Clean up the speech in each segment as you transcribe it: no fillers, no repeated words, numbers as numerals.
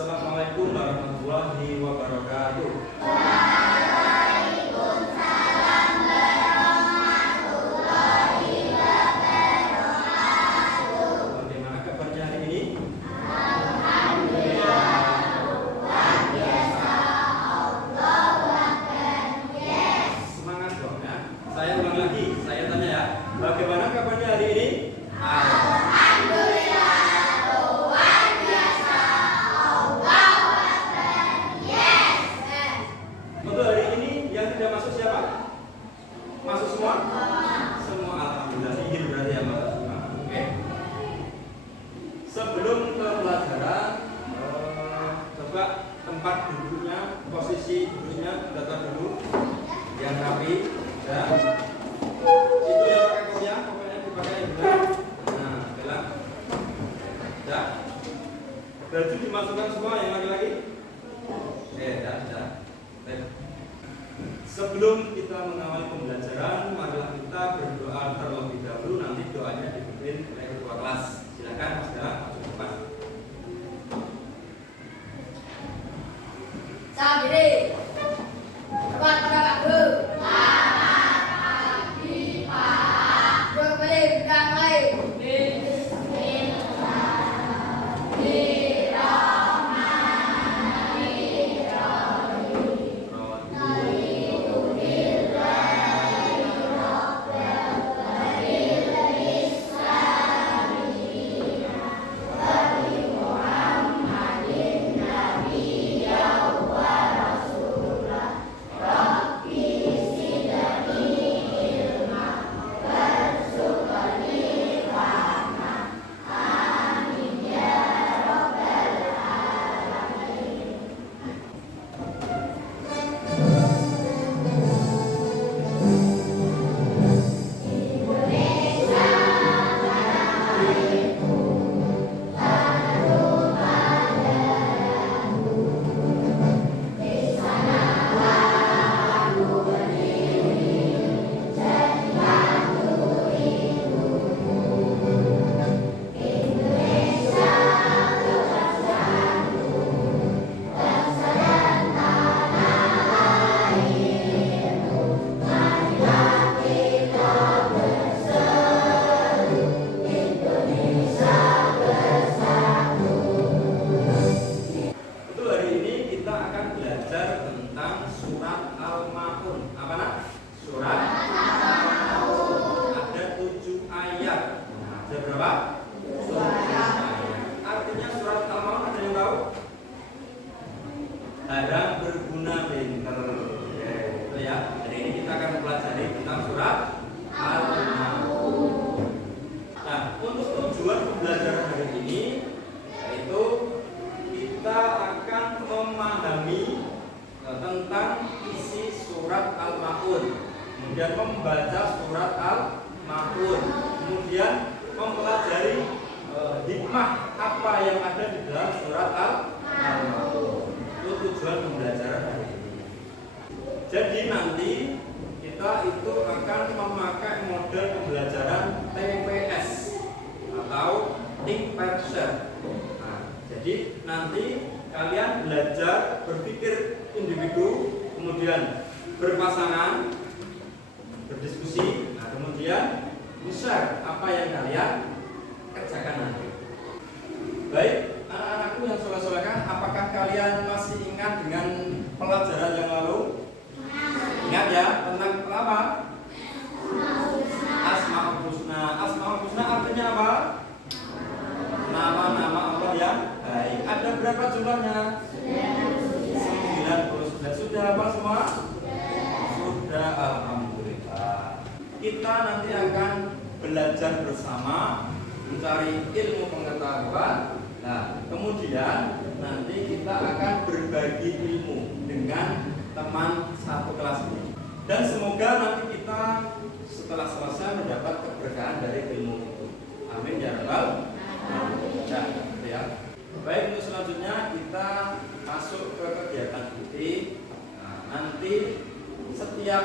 Assalamualaikum warahmatullahi wabarakatuh. Waalaikumsalam warahmatullahi wabarakatuh. Bagaimana kabarnya hari ini? Alhamdulillah, luar biasa. Allahu Akbar. Yes. Semangat dong ya. Saya ulang lagi, saya tanya ya. Bagaimana kabarnya hari ini? Alhamdulillah, luar biasa. Allahu Akbar. Yes. Untuk hari ini yang tidak masuk siapa? Masuk semua? Semua alhamdulillah. Ingin berarti ya masuk semua. Oke. Sebelum ke pelajaran, coba tempat duduknya, posisi duduknya data dulu yang rapi. Ya. Itu yang pakai kopiah, pokoknya dipakai yang benar. Nah, bilang. Ya. Baju dimasukkan semua yang laki-laki. Ya. Baik. Sebelum kita mengawali pembelajaran, marilah kita berdoa terlebih dahulu. Nanti doanya dipimpin oleh ketua kelas. Silakan Mas Dara, maju ke depan. Salam diri. Hormat pada Pak Guru. Selamat pagi, Pak. Duduk kembali bidang lain. Untuk hari ini kita akan belajar tentang surat Al-Maun. Apa nak? Surat Al-Maun. Ada 7 ayat. Ada berapa? 7 ayat. Artinya surat Al-Maun ada yang tahu? Ada berguna pinter. Oke, itu ya. Jadi ini kita akan mempelajari tentang surat Al-Maun. Nah, untuk tujuan pembelajaran hari ini yaitu kita akan memahami tentang isi surat Al-Maun, kemudian membaca surat Al-Maun, kemudian mempelajari hikmah apa yang ada di dalam surat Al-Maun. Itu tujuan pembelajaran hari ini. Jadi nanti kita itu akan memakai model pembelajaran TPS atau think person. Jadi nanti kalian belajar berpikir individu, kemudian berpasangan, berdiskusi, kemudian share apa yang kalian kerjakan nanti. Baik, anak-anakku yang soleh-solehkan, apakah kalian masih ingat dengan pelajaran yang lalu? Ingat ya, tentang apa? Asmaul Husna. Asmaul Husna artinya apa? Nama-nama Allah yang baik. Ada berapa jumlahnya? 99. Sudah apa semua? Sudah, alhamdulillah. Kita nanti akan belajar bersama, mencari ilmu pengetahuan. Nah, kemudian nanti kita akan berbagi ilmu dengan teman satu kelas ini. Dan semoga nanti kita setelah selesai mendapat keberkahan dari ilmu itu. Amin ya rabbal. Ya. Baik, untuk selanjutnya kita masuk ke kegiatan inti. Nanti setiap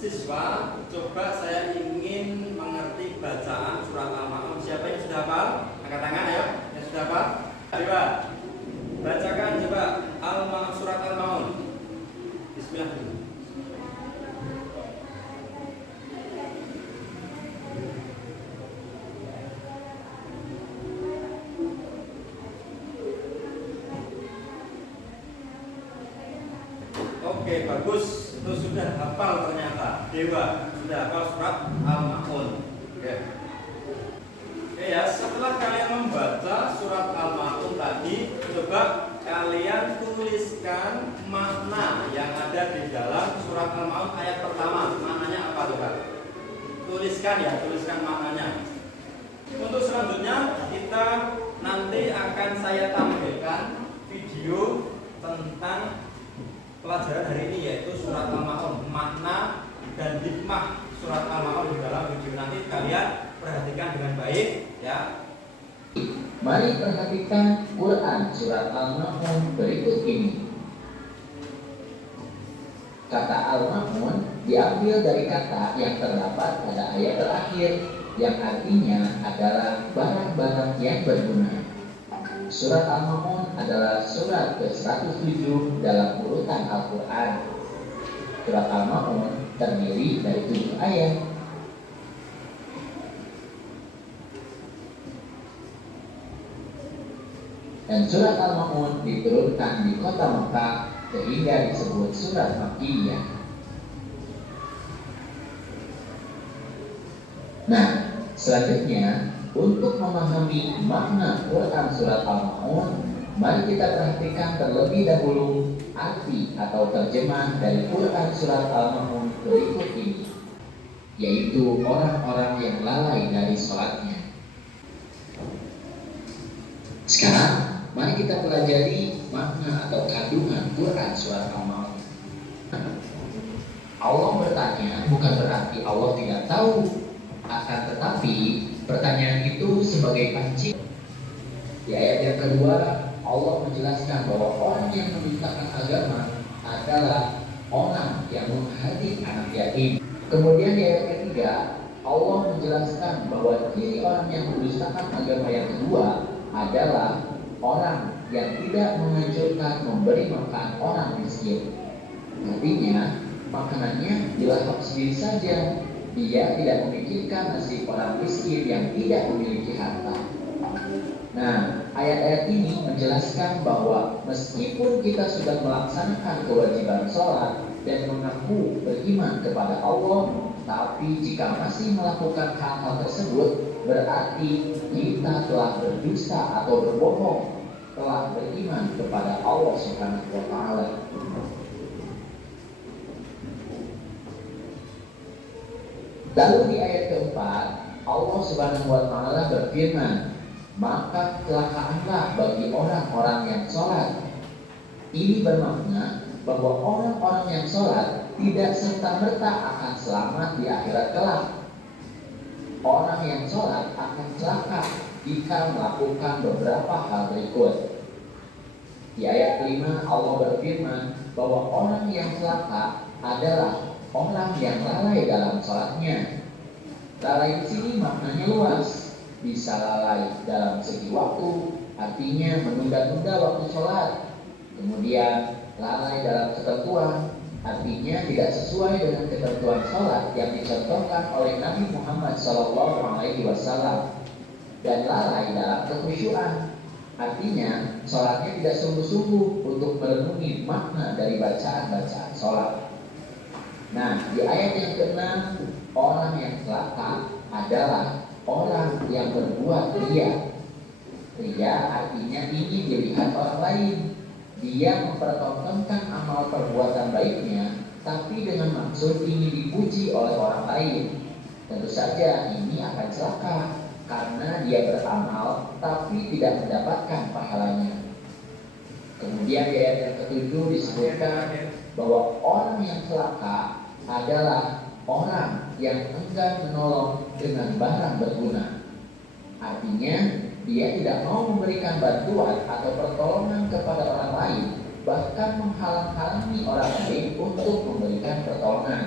siswa coba saya ingin mengerti bacaan surat Al-Maun. Siapa yang sudah hafal? Angkat tangan ayo. Yang sudah hafal? Coba. Oke, bagus. Itu sudah hafal ternyata. Dewa sudah hafal surat Al-Ma'un. Oke. Oke ya, setelah kalian membaca surat Al-Ma'un tadi, coba kalian tuliskan makna yang ada di dalam surat Al-Ma'un ayat pertama. Maknanya apa coba? Tuliskan ya, tuliskan maknanya. Untuk selanjutnya kita nanti akan saya tampilkan video tentang pelajaran hari ini, yaitu surat Al-Ma'un, makna dan hikmah surat Al-Ma'un di dalam video. Nanti kalian perhatikan dengan baik ya. Mari perhatikan Quran surat Al-Ma'un berikut ini. Kata Al-Ma'un diambil dari kata yang terdapat pada ayat terakhir, yang artinya adalah barang-barang yang berguna. Surat Al-Ma'un adalah surat ke-107 dalam urutan Al-Quran. Surat Al-Ma'un terdiri dari 7 ayat. Dan surat Al-Ma'un diturunkan di kota Mekah sehingga disebut surat Makkiyah. Nah, selanjutnya untuk memahami makna Quran surat Al-Ma'un, mari kita perhatikan terlebih dahulu arti atau terjemah dari Quran surat Al-Ma'un berikut ini, yaitu orang-orang yang lalai dari sholatnya. Sekarang, mari kita pelajari makna atau kandungan Quran surat Al-Ma'un. Allah bertanya bukan berarti Allah tidak tahu, akan tetapi pertanyaan itu sebagai pancing. Di ayat yang kedua, Allah menjelaskan bahwa orang yang mendustakan agama adalah orang yang menghardik anak yatim. Kemudian di ayat ketiga, Allah menjelaskan bahwa ciri orang yang mendustakan agama yang kedua adalah orang yang tidak menganjurkan memberi makan orang miskin. Artinya, makanannya dilahap sendiri saja. Dia tidak memikirkan nasib orang miskin yang tidak memiliki harta. Nah, ayat-ayat ini menjelaskan bahwa meskipun kita sudah melaksanakan kewajiban sholat dan mengaku beriman kepada Allah, tapi jika masih melakukan hal-hal tersebut, berarti kita telah berdusta atau berbohong, telah beriman kepada Allah Subhanahu wa Ta'ala. Lalu di ayat keempat, Allah Subhanahu wa Ta'ala berfirman, maka celakaanlah bagi orang-orang yang sholat. Ini bermakna bahwa orang-orang yang sholat tidak serta-merta akan selamat di akhirat kelak. Orang yang sholat akan celaka jika melakukan beberapa hal berikut. Di ayat kelima, Allah berfirman bahwa orang yang celaka adalah orang yang lalai dalam sholatnya. Lalai di sini maknanya luas. Bisa lalai dalam segi waktu, artinya menunda-nunda waktu sholat. Kemudian lalai dalam ketentuan, artinya tidak sesuai dengan ketentuan sholat yang dicontohkan oleh Nabi Muhammad SAW. Dan lalai dalam kekhusyuan, artinya sholatnya tidak sungguh-sungguh untuk merenungi makna dari bacaan-bacaan sholat. Nah, di ayat yang ke-6, orang yang celaka adalah orang yang berbuat riya. Riya artinya ingin dilihat orang lain. Dia mempertontonkan amal perbuatan baiknya, tapi dengan maksud ingin dipuji oleh orang lain. Tentu saja ini akan celaka, karena dia beramal tapi tidak mendapatkan pahalanya. Kemudian di ayat yang ke-7 disebutkan bahwa orang yang celaka adalah orang yang enggan menolong dengan barang berguna. Artinya, dia tidak mau memberikan bantuan atau pertolongan kepada orang lain, bahkan menghalang-halangi orang lain untuk memberikan pertolongan.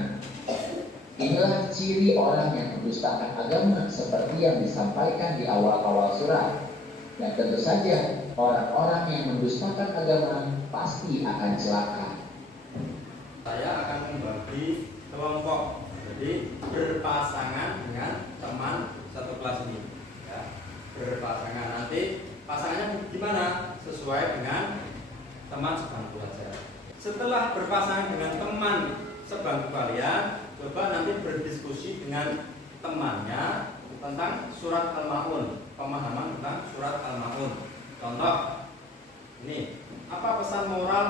Inilah ciri orang yang mendustakan agama seperti yang disampaikan di awal-awal surat. Dan tentu saja, orang-orang yang mendustakan agama pasti akan celaka. Saya akan membagi kelompok, jadi berpasangan dengan teman satu kelas ini ya. Berpasangan, nanti pasangannya gimana? Sesuai dengan teman sedang belajar. setelah berpasangan dengan teman sebangku kalian, coba nanti berdiskusi dengan temannya tentang surat Al-Ma'un, pemahaman tentang surat Al-Ma'un. Contoh, ini apa pesan moral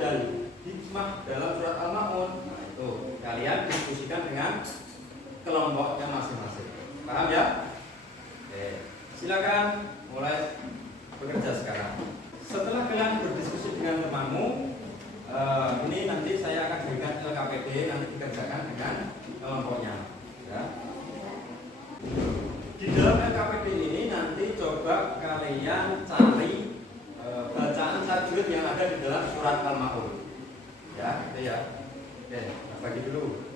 dan hikmah dalam surat Al-Ma'un? Nah, itu kalian diskusikan dengan kelompoknya masing-masing. Paham ya? Oke, silakan mulai bekerja sekarang. Setelah kalian berdiskusi dengan temanmu, ini nanti saya akan berikan LKPD, nanti dikerjakan dengan kelompoknya. Ya. Di dalam LKPD ini nanti coba kalian cari bacaan tajwid yang ada di dalam surat Al-Ma'un. Ya, itu ya. Oke, bagi dulu.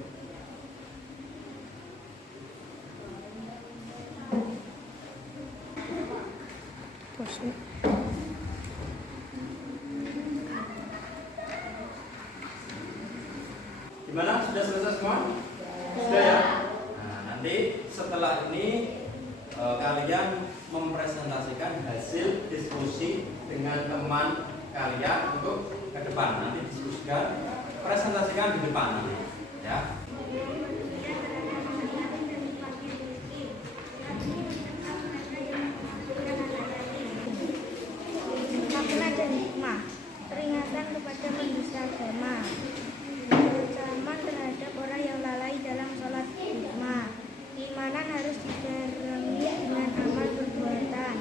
Gimana? Sudah selesai semua? Sudah ya? Nah, nanti setelah ini kalian mempresentasikan hasil diskusi dengan teman kalian untuk ke depan. Nanti diskusikan, presentasikan di depan nanti, ya. Makna dan hikmah, peringatan kepada pendusta agama, ancaman terhadap orang yang lalai dalam sholat. Hikmah, keimanan harus dibarengi dengan amal perbuatan,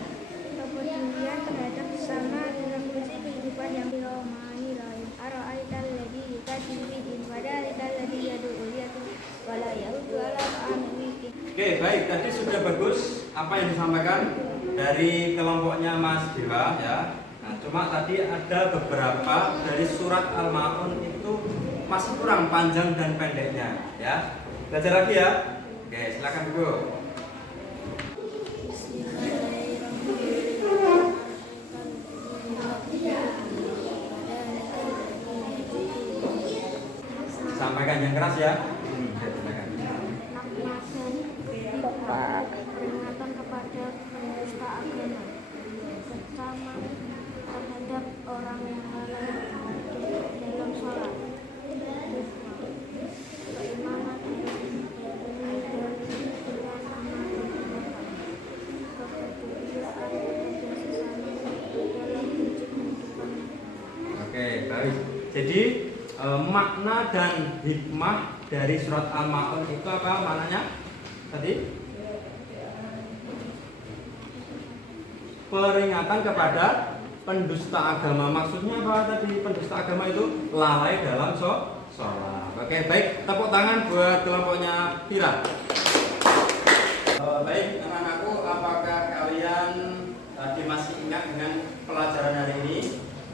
kepedulian terhadap sesama dalam kondisi kehidupan yang dirahmani lain. Ara'aital ladzi yukadzibu bid-din fadzalikkal ladzi yad'u al-yatim wa la yahuddu 'ala ta'amil miskin. Oke, baik. Tadi sudah bagus apa yang disampaikan dari kelompoknya Mas Dewa, ya. Nah, cuma tadi ada beberapa dari surat Al-Ma'un itu masih kurang panjang dan pendeknya, ya. Belajar lagi ya. Oke, silakan Bu. Sampaikan yang keras ya. Silakan. Peringatan kepada pendusta agama, ancaman terhadap orang yang lalai dalam sholat. Keimanan dibarengi dengan amal perbuatan, kepedulian terhadap sesama dalam kondisi kehidupan. Oke, baik. Jadi makna dan hikmah dari surat Al-Ma'un itu apa maknanya? Tadi peringatan kepada pendusta agama. Maksudnya apa tadi? Pendusta agama itu lalai dalam sholat. Oke, baik. Tepuk tangan buat kelompoknya Tira. Baik, anak-anakku, apakah kalian tadi masih ingat dengan pelajaran hari ini?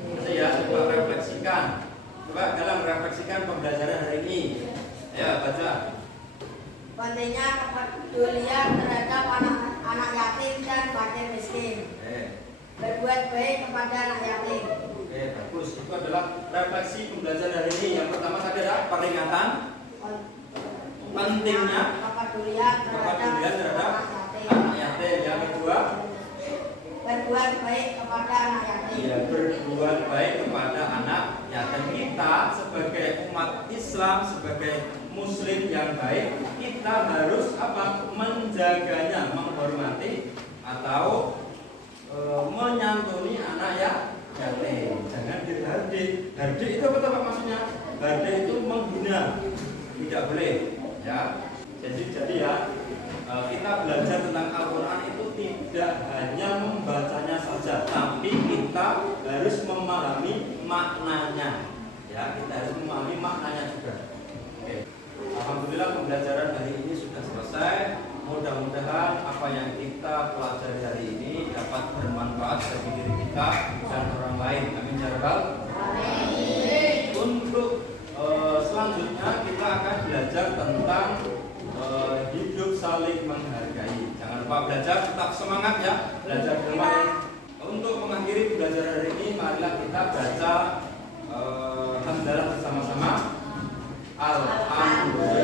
Masih ya, coba refleksikan. Coba kalian refleksikan pembelajaran hari ini. Ya, baca. Pentingnya kepedulian terhadap anak yatim dan fakir miskin. Berbuat baik kepada anak yatim. Oke, bagus. Itu adalah refleksi pembelajaran hari ini. Yang pertama tadi adalah peringatan pentingnya kepedulian terhadap anak yatim. Yang kedua, berbuat baik kepada anak yatim. ya, berbuat baik kepada anak yatim. Kita sebagai umat Islam, sebagai Muslim yang baik, kita harus apa? Menjaganya, menghormati atau menyantuni anak yatim. Jangan dihardik. Hardik itu apa maksudnya? Hardik itu menghina, tidak boleh. Ya, jadi ya kita belajar tentang Al-Quran itu tidak hanya membacanya saja, tapi kita harus memahami maknanya. Ya, kita harus memahami maknanya juga. Oke. Alhamdulillah pembelajaran hari ini sudah selesai. Mudah-mudahan apa yang kita pelajari hari ini dapat bermanfaat bagi diri kita dan orang lain. Amin ya rabbal alamin. Untuk selanjutnya kita akan belajar tentang hidup saling menghargai. Jangan lupa belajar, tetap semangat ya. Belajar kemarin. Untuk mengakhiri pembelajaran hari ini, marilah kita baca hamdalah bersama-sama. Alhamdulillah.